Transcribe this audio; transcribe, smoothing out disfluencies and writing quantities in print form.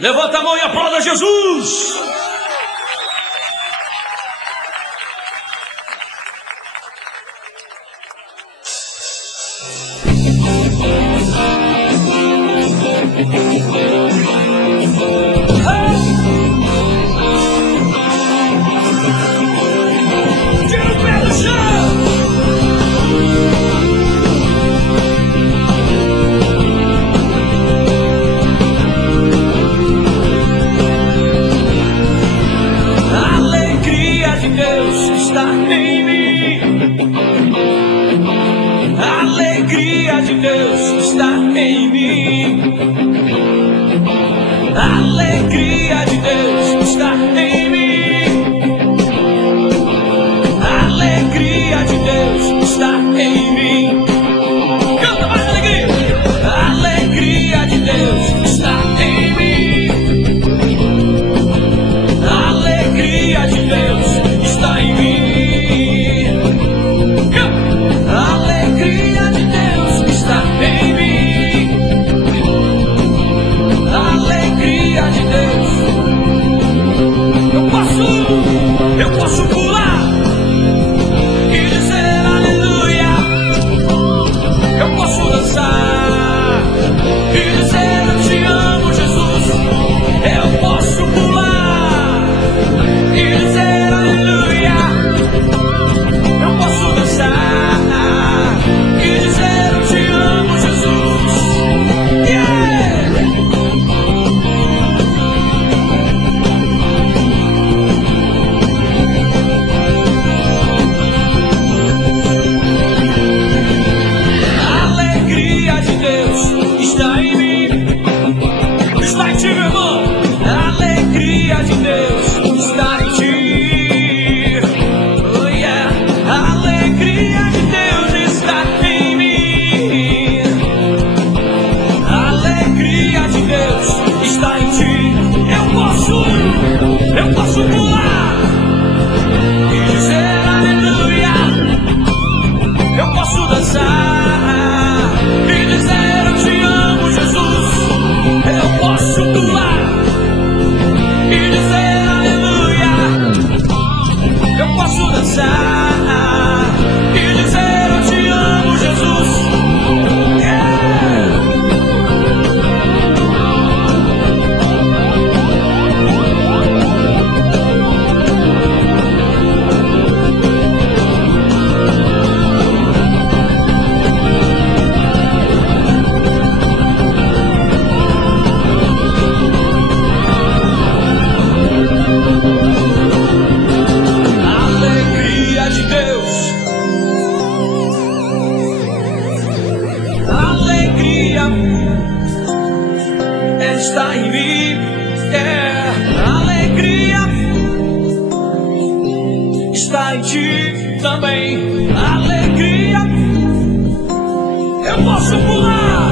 Levanta a mão e aplauda Jesus! Tira o pé do chão! A alegria de Deus está em mim. A alegria de Deus está em mim. A alegria de Deus está em mim. A alegria de Deus está em mim. Canta mais alegria! A alegria de Deus está em mim. A alegria de Deus está em mim. Canta! A alegria de Deus está em mim. A alegria de Deus. Eu posso pular e dizer aleluia. Eu posso dançar e dizer eu te amo, Jesus. Eu posso pular e dizer aleluia. Eu posso dançar e dizer eu te amo, Jesus. Yeah! A alegria de Deus está em mim. Está em ti, meu irmão. A alegria de Deus está em ti. Oh yeah. A alegria de Deus está em mim. A alegria de Deus está em ti. Eu posso pular e dizer aleluia. Eu posso dançar e dizer eu te amo, Jesus. Eu posso pular e dizer aleluia. Eu posso dançar e dizer eu te amo, Jesus. Yeah! A alegria de Deus. A alegria está em mim. A alegria está em ti também. A alegria. Eu posso pular.